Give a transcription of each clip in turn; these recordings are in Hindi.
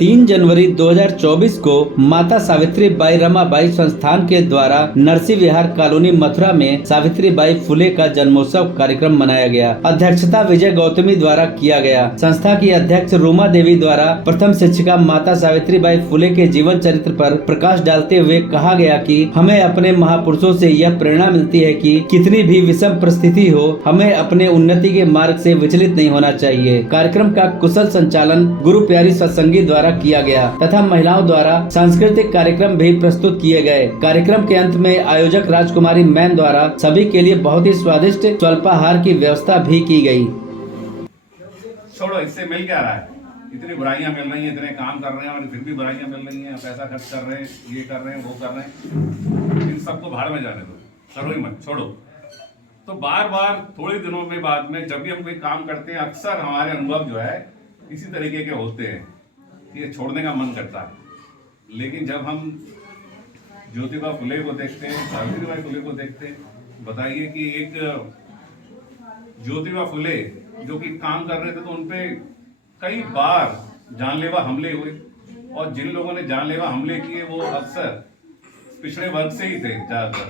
3 जनवरी 2024 को माता सावित्री बाई रमाबाई संस्थान के द्वारा नरसी विहार कॉलोनी मथुरा में सावित्री बाई फुले का जन्मोत्सव कार्यक्रम मनाया गया। अध्यक्षता विजय गौतमी द्वारा किया गया। संस्था की अध्यक्ष रूमा देवी द्वारा प्रथम शिक्षिका माता सावित्री बाई फुले के जीवन चरित्र पर प्रकाश डालते हुए कहा गया कि हमें अपने महापुरुषों से यह प्रेरणा मिलती है कि कितनी भी विषम परिस्थिति हो, हमें अपने उन्नति के मार्ग से विचलित नहीं होना चाहिए। कार्यक्रम का कुशल संचालन गुरु प्यारी सत्संगी द्वारा किया गया तथा महिलाओं द्वारा सांस्कृतिक कार्यक्रम भी प्रस्तुत किए गए। कार्यक्रम के अंत में आयोजक राजकुमारी मैम द्वारा सभी के लिए बहुत ही स्वादिष्ट स्वल्पाहार की व्यवस्था भी की गई। छोड़ो, इससे मिल क्या रहा है? इतनी बुराइयां मिल रही हैं, इतने काम कर रहे हैं और फिर भी बुराइयां मिल रही हैं। पैसा खर्च कर रहे हैं, ये कर रहे हैं, वो कर रहे हैं। इन सबको भाड़ में जाने दो, करो ही मत, छोड़ो। तो बार बार थोड़े दिनों में बाद में जब भी हम कोई काम करते हैं, अक्सर हमारे अनुभव जो है इसी तरीके के होते हैं। ये छोड़ने का मन करता है। लेकिन जब हम ज्योतिबा फुले को देखते हैं, सावित्रीबाई फुले को देखते हैं, बताइए कि एक ज्योतिबा फुले जो कि काम कर रहे थे तो उनपे कई बार जानलेवा हमले हुए और जिन लोगों ने जानलेवा हमले किए वो अक्सर पिछड़े वर्ग से ही थे ज्यादातर।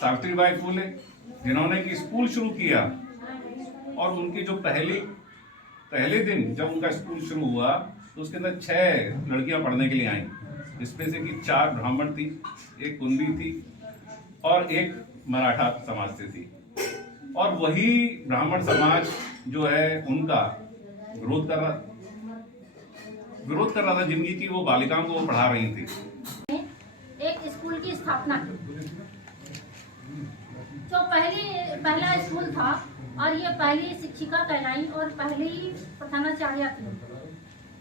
सावित्रीबाई फुले जिन्होंने कि स्कूल शुरू किया और उनकी जो पहले दिन जब उनका स्कूल शुरू हुआ तो उसके अंदर 6 लड़कियां पढ़ने के लिए आई, जिसमें से कि 4 ब्राह्मण थी, एक कुंदी थी और एक मराठा समाज से थी। और वही ब्राह्मण समाज जो है उनका विरोध कर रहा था जिंदगी की वो बालिकाओं को वो पढ़ा रही थी। एक स्कूल की स्थापना की जो पहला स्कूल था और ये पहली शिक्षिका कहलाई और पहली प्रधानाचार्य थी।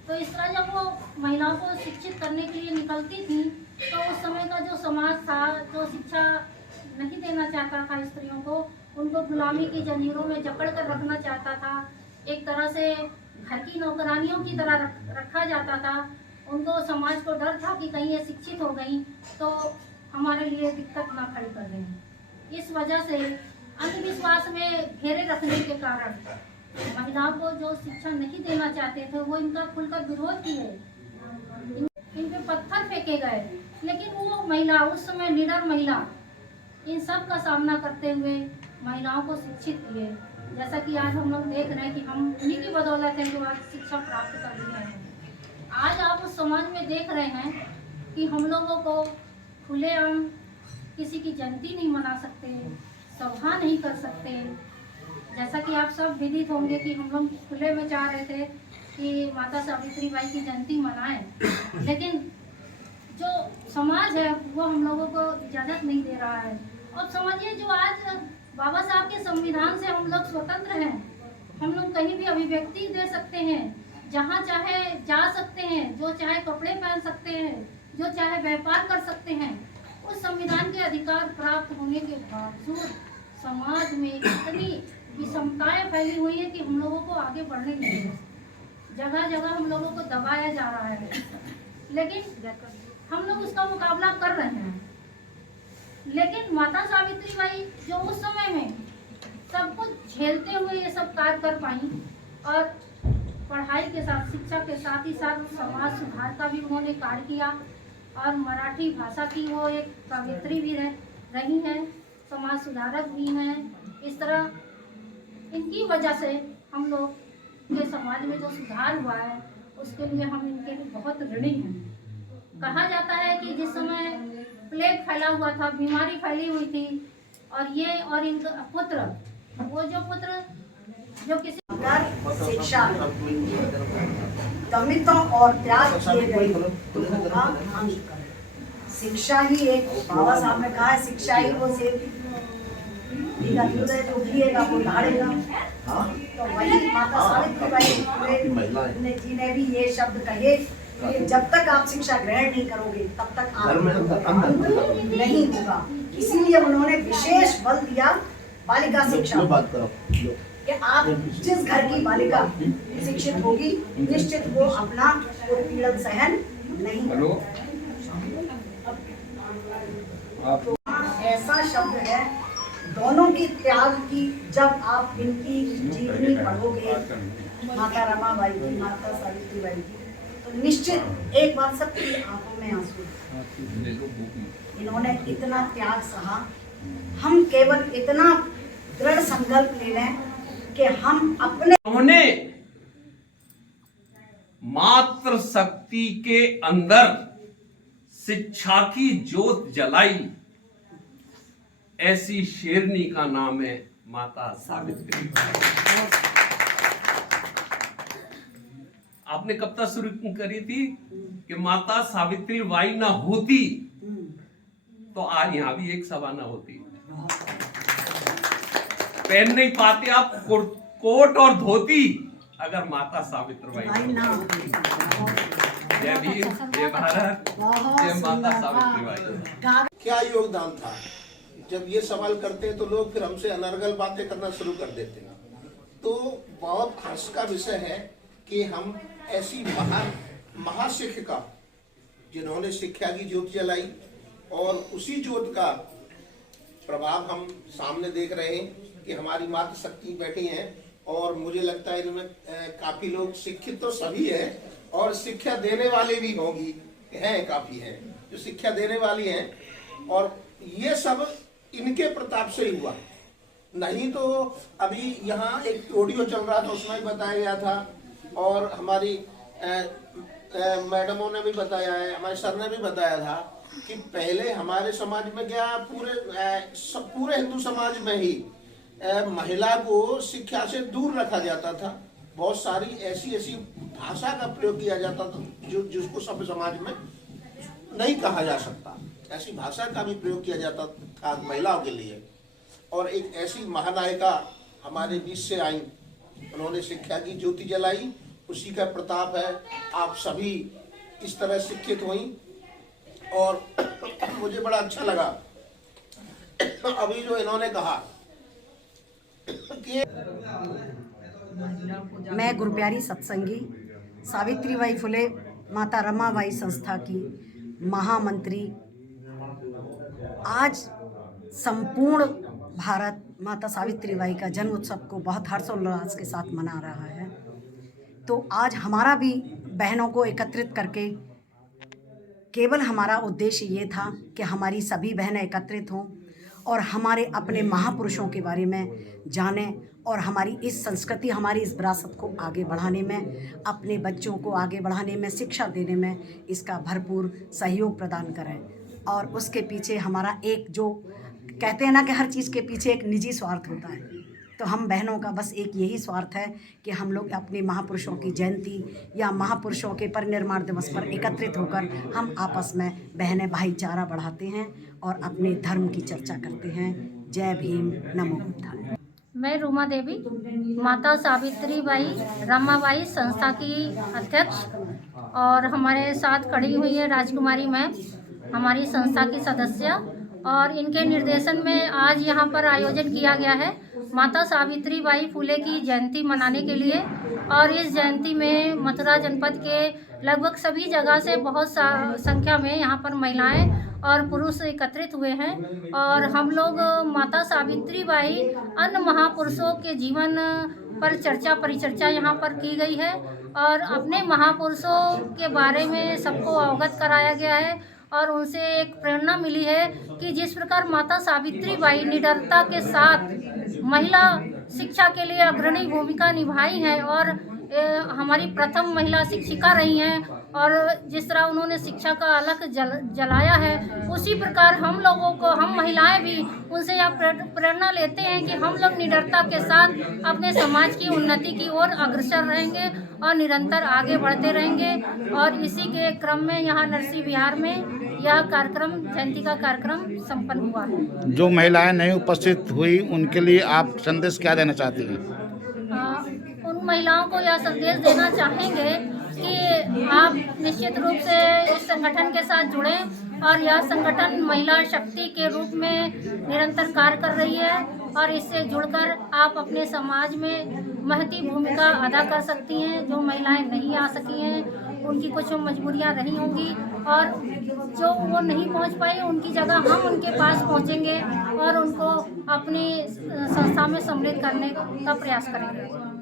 तो इस तरह जब वो महिलाओं को शिक्षित करने के लिए निकलती थी तो उस समय का जो समाज था जो शिक्षा नहीं देना चाहता था स्त्रियों को, उनको गुलामी की जंजीरों में जकड़ कर रखना चाहता था। एक तरह से घर की नौकरानियों की तरह रखा जाता था। उनको समाज को डर था कि कहीं ये शिक्षित हो गई तो हमारे लिए दिक्कत ना खड़ी कर दें। इस वजह से अंधविश्वास में घेरे रखने के कारण महिलाओं को जो शिक्षा नहीं देना चाहते थे वो इनका खुलकर विरोध किए, इन पे पत्थर फेंके गए। लेकिन वो महिला उस समय निडर महिला इन सब का सामना करते हुए महिलाओं को शिक्षित किए। जैसा कि आज हम लोग देख रहे हैं कि हम उन्हीं की बदौलत है जो आज शिक्षा प्राप्त कर रहे हैं। आज आप उस समाज में देख रहे हैं कि हम लोगों को खुलेआम किसी की जयंती नहीं मना सकते, सभा नहीं कर सकते। जैसा कि आप सब विदित होंगे कि हम लोग खुले में चाह रहे थे कि माता सावित्री बाई की जयंती मनाएं, लेकिन जो समाज है वो हम लोगों को इजाज़त नहीं दे रहा है। और समझिए जो आज बाबा साहब के संविधान से हम लोग स्वतंत्र हैं, हम लोग कहीं भी अभिव्यक्ति दे सकते हैं, जहाँ चाहे जा सकते हैं, जो चाहे कपड़े पहन सकते हैं, जो चाहे व्यापार कर सकते हैं। उस संविधान के अधिकार प्राप्त होने के बावजूद समाज में इतनी विषमताएं फैली हुई है कि हम लोगों को आगे बढ़ने नहीं दे। जगह जगह हम लोगों को दबाया जा रहा है, लेकिन हम लोग उसका मुकाबला कर रहे हैं। लेकिन माता सावित्री बाई जो उस समय में सब कुछ झेलते हुए ये सब कार्य कर पाई और पढ़ाई के साथ शिक्षा के साथ ही साथ समाज सुधार का भी उन्होंने कार्य किया और मराठी भाषा की वो एक कवयित्री भी रही हैं, समाज सुधारक भी हैं। इस तरह इनकी वजह से हम लोग के समाज में जो सुधार हुआ है उसके लिए हम इनके लिए बहुत ऋणी हैं। कहा जाता है कि जिस समय प्लेग फैला हुआ था, बीमारी फैली हुई थी और ये और इनका पुत्र, वो जो पुत्र जो किसी शिक्षा दमितों और त्याग किए गए लोगों का अंश करें। शिक्षा ही एक, बाबा साहब ने कहा है शिक्षा ही वो सेवी जो पिएगा वो धाड़ेगा। तो वही माता सावित्रीबाई जी ने भी ये शब्द कहे कि जब तक आप शिक्षा ग्रहण नहीं करोगे तब तक आप नहीं होगा। इसीलिए उन्होंने विशेष बल दिया बालिका शिक्षा कि आप जिस घर की बालिका शिक्षित होगी निश्चित वो अपना उत्पीड़न सहन नहीं। तो ऐसा शब्द है दोनों की त्याग की। जब आप इनकी जीवनी पढ़ोगे, माता रमाबाई की, माता सावित्रीबाई की, तो निश्चित एक बात सबकी आंखों में आंसू, इन्होंने इतना त्याग सहा। हम केवल इतना दृढ़ संकल्प ले लें कि हम अपने उन्होंने मातृ शक्ति के अंदर शिक्षा की ज्योत जलाई, ऐसी शेरनी का नाम है माता सावित्री। आपने कब तक शुरू करी थी कि माता सावित्री बाई ना होती तो आज यहां भी एक सभा ना होती। पहन नहीं पाते आप कोट और धोती अगर माता सावित्रीबाई ना होती। जय भीम, जय भारत, जय माता सावित्रीबाई। क्या योगदान था? जब ये सवाल करते हैं तो लोग फिर हमसे अनर्गल बातें करना शुरू कर देते हैं। तो बहुत हर्ष का विषय है कि हम ऐसी महान महाशिक्षिका जिन्होंने शिक्षा की ज्योत जलाई और उसी ज्योत का प्रभाव हम सामने देख रहे हैं कि हमारी मातृ शक्ति बैठी हैं। और मुझे लगता है इनमें काफी लोग शिक्षित तो सभी है और शिक्षा देने वाले भी होंगी, हैं, काफी हैं जो शिक्षा देने वाली हैं। और ये सब इनके प्रताप से ही हुआ, नहीं तो अभी यहाँ एक ऑडियो चल रहा था उसमें बताया गया था और हमारी मैडमों ने भी बताया है, हमारे सर ने भी बताया था कि पहले हमारे समाज में क्या पूरे हिंदू समाज में ही महिला को शिक्षा से दूर रखा जाता था। बहुत सारी ऐसी भाषा का प्रयोग किया जाता था जिसको सभ्य समाज में नहीं कहा जा सकता, ऐसी भाषा का भी प्रयोग किया जाता था महिलाओं के लिए। और एक ऐसी महानायिका हमारे बीच से आई, उन्होंने शिक्षा की ज्योति जलाई, उसी का प्रताप है आप सभी इस तरह शिक्षित हुई। और मुझे बड़ा अच्छा लगा अभी जो इन्होंने कहा कि मैं गुरुप्यारी सत्संगी सावित्रीबाई फुले माता रमाबाई संस्था की महामंत्री। आज संपूर्ण भारत माता सावित्रीबाई का जन्म उत्सव को बहुत हर्षोल्लास के साथ मना रहा है। तो आज हमारा भी बहनों को एकत्रित करके केवल हमारा उद्देश्य ये था कि हमारी सभी बहनें एकत्रित हों और हमारे अपने महापुरुषों के बारे में जानें और हमारी इस संस्कृति, हमारी इस विरासत को आगे बढ़ाने में, अपने बच्चों को आगे बढ़ाने में, शिक्षा देने में इसका भरपूर सहयोग प्रदान करें। और उसके पीछे हमारा एक जो कहते हैं ना कि हर चीज़ के पीछे एक निजी स्वार्थ होता है, तो हम बहनों का बस एक यही स्वार्थ है कि हम लोग अपने महापुरुषों की जयंती या महापुरुषों के परिनिर्वाण दिवस पर एकत्रित होकर हम आपस में बहनें भाईचारा बढ़ाते हैं और अपने धर्म की चर्चा करते हैं। जय भीम, नमो बुद्धाय। मैं रूमा देवी माता सावित्रीबाई रमाबाई संस्था की अध्यक्ष और हमारे साथ खड़ी हुई है राजकुमारी मैम, हमारी संस्था की सदस्य, और इनके निर्देशन में आज यहाँ पर आयोजन किया गया है माता सावित्रीबाई फुले की जयंती मनाने के लिए। और इस जयंती में मथुरा जनपद के लगभग सभी जगह से बहुत संख्या में यहाँ पर महिलाएं और पुरुष एकत्रित हुए हैं। और हम लोग माता सावित्रीबाई अन्य महापुरुषों के जीवन पर चर्चा परिचर्चा यहाँ पर की गई है और अपने महापुरुषों के बारे में सबको अवगत कराया गया है और उनसे एक प्रेरणा मिली है कि जिस प्रकार माता सावित्रीबाई निडरता के साथ महिला शिक्षा के लिए अग्रणी भूमिका निभाई है और हमारी प्रथम महिला शिक्षिका रही हैं और जिस तरह उन्होंने शिक्षा का अलख जलाया है, उसी प्रकार हम लोगों को, हम महिलाएं भी उनसे यह प्रेरणा लेते हैं कि हम लोग निडरता के साथ अपने समाज की उन्नति की ओर अग्रसर रहेंगे और निरंतर आगे बढ़ते रहेंगे। और इसी के क्रम में यहाँ नरसिंह विहार में यह कार्यक्रम, जयंती का कार्यक्रम संपन्न हुआ है। जो महिलाएं नहीं उपस्थित हुई उनके लिए आप संदेश क्या देना चाहती हैं? उन महिलाओं को यह संदेश देना चाहेंगे कि आप निश्चित रूप से इस संगठन के साथ जुड़ें और यह संगठन महिला शक्ति के रूप में निरंतर कार्य कर रही है और इससे जुड़कर आप अपने समाज में महती भूमिका अदा कर सकती हैं। जो महिलाएं नहीं आ सकी हैं उनकी कुछ मजबूरियां रही होंगी और जो वो नहीं पहुंच पाई उनकी जगह हम उनके पास पहुंचेंगे और उनको अपनी संस्था में सम्मिलित करने का प्रयास करेंगे।